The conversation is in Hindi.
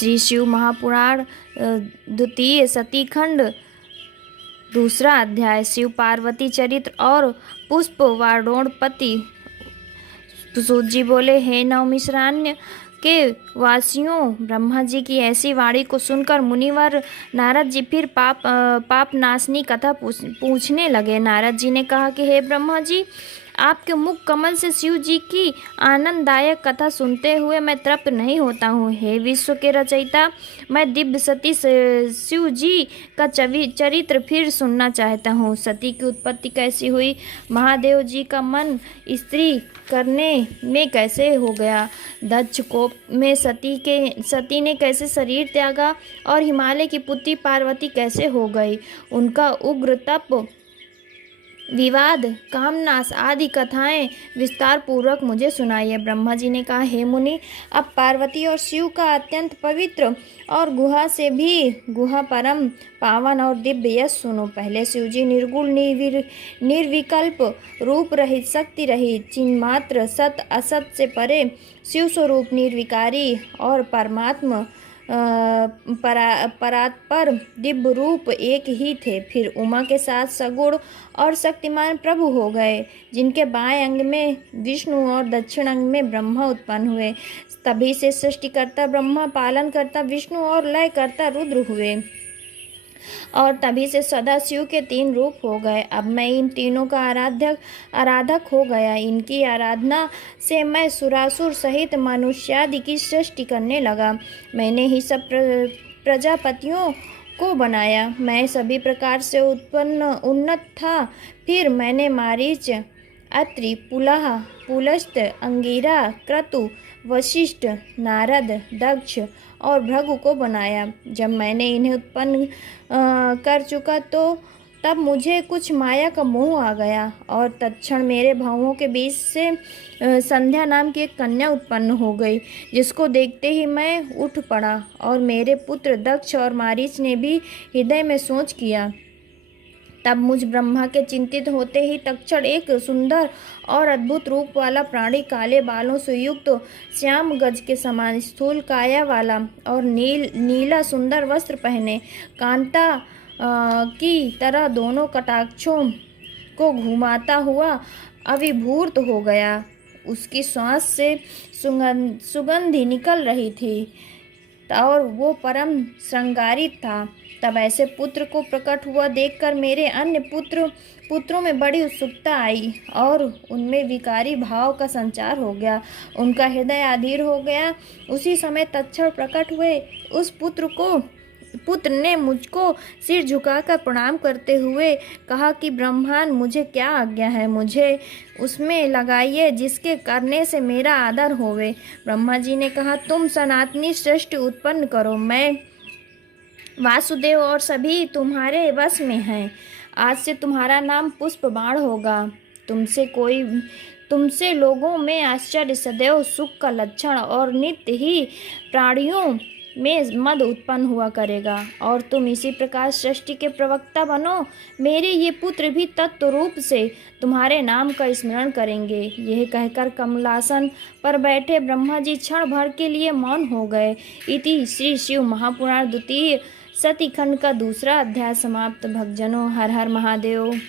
श्री शिव महापुराण द्वितीय सती खंड दूसरा अध्याय शिव पार्वती चरित्र और पुष्प वारोणपति। सूत जी बोले, हे नवमिश्रान्य के वासियों, ब्रह्मा जी की ऐसी वाणी को सुनकर मुनिवर नारद जी फिर पाप नाशनी कथा पूछने लगे। नारद जी ने कहा कि हे ब्रह्मा जी, आपके मुख कमल से शिव जी की आनंददायक कथा सुनते हुए मैं तृप्त नहीं होता हूँ। हे विश्व के रचयिता, मैं दिव्य सती शिव जी का चरित्र फिर सुनना चाहता हूँ। सती की उत्पत्ति कैसी हुई? महादेव जी का मन स्त्री करने में कैसे हो गया? दक्ष कोप में सती ने कैसे शरीर त्यागा? और हिमालय की पुत्री पार्वती कैसे हो गई? उनका उग्र तप, विवाद, कामनाश आदि कथाएं विस्तार पूर्वक मुझे सुनाइए। ब्रह्मा जी ने कहा, हे मुनि, अब पार्वती और शिव का अत्यंत पवित्र और गुहा से भी गुहा परम पावन और दिव्य यश सुनो। पहले शिव जी निर्गुण निर्विकल्प रूप रहित शक्ति रहित चिन्ह मात्र सत असत से परे शिव स्वरूप निर्विकारी और परमात्मा परात्पर दिव्य रूप एक ही थे। फिर उमा के साथ सगुण और शक्तिमान प्रभु हो गए, जिनके बाएं अंग में विष्णु और दक्षिण अंग में ब्रह्मा उत्पन्न हुए। तभी से सृष्टिकर्ता ब्रह्मा, पालन करता विष्णु और लय करता रुद्र हुए, और तभी से सदा शिव के तीन रूप हो गए। अब मैं इन तीनों का आराधक हो गया। इनकी आराधना से मैं सुरासुर सहित मनुष्यादि की सृष्टि करने लगा। मैंने ही सब प्रजापतियों को बनाया। मैं सभी प्रकार से उन्नत था। फिर मैंने मारीच, अत्रि, पुलह, पुलस्त, अंगिरा, क्रतु, वशिष्ठ, नारद, दक्ष और भृगु को बनाया। जब मैंने इन्हें उत्पन्न कर चुका तो तब मुझे कुछ माया का मोह आ गया, और तत्क्षण मेरे भावों के बीच से संध्या नाम की एक कन्या उत्पन्न हो गई, जिसको देखते ही मैं उठ पड़ा। और मेरे पुत्र दक्ष और मारीच ने भी हृदय में सोच किया। तब मुझ ब्रह्मा के चिंतित होते ही तक्षण एक सुंदर और अद्भुत रूप वाला प्राणी, काले बालों से युक्त, श्याम गज के समान स्थूल काया वाला और नीला सुंदर वस्त्र पहने, कांता की तरह दोनों कटाक्षों को घुमाता हुआ अभिभूत हो गया। उसकी श्वास से सुगंधि निकल रही थी और वो परम श्रृंगारित था। तब ऐसे पुत्र को प्रकट हुआ देखकर मेरे अन्य पुत्रों में बड़ी उत्सुकता आई और उनमें विकारी भाव का संचार हो गया। उनका हृदय अधीर हो गया। उसी समय तत्क्षण प्रकट हुए उस पुत्र ने मुझको सिर झुकाकर प्रणाम करते हुए कहा कि ब्रह्मन, मुझे क्या आज्ञा है? मुझे उसमें लगाइए जिसके करने से मेरा आदर होवे। ब्रह्मा जी ने कहा, तुम सनातनी सृष्टि उत्पन्न करो। मैं वासुदेव और सभी तुम्हारे वश में हैं। आज से तुम्हारा नाम पुष्प बाण होगा। तुमसे लोगों में आश्चर्य, सदैव सुख का लक्षण और नित्य ही प्राणियों में मद उत्पन्न हुआ करेगा, और तुम इसी प्रकार सृष्टि के प्रवक्ता बनो। मेरे ये पुत्र भी तत्व रूप से तुम्हारे नाम का स्मरण करेंगे। यह कहकर कमलासन पर बैठे ब्रह्मा जी क्षण भर के लिए मौन हो गए। इति श्री शिव महापुराण द्वितीय सती खंड का दूसरा अध्याय समाप्त। भक्तजनों, हर हर महादेव।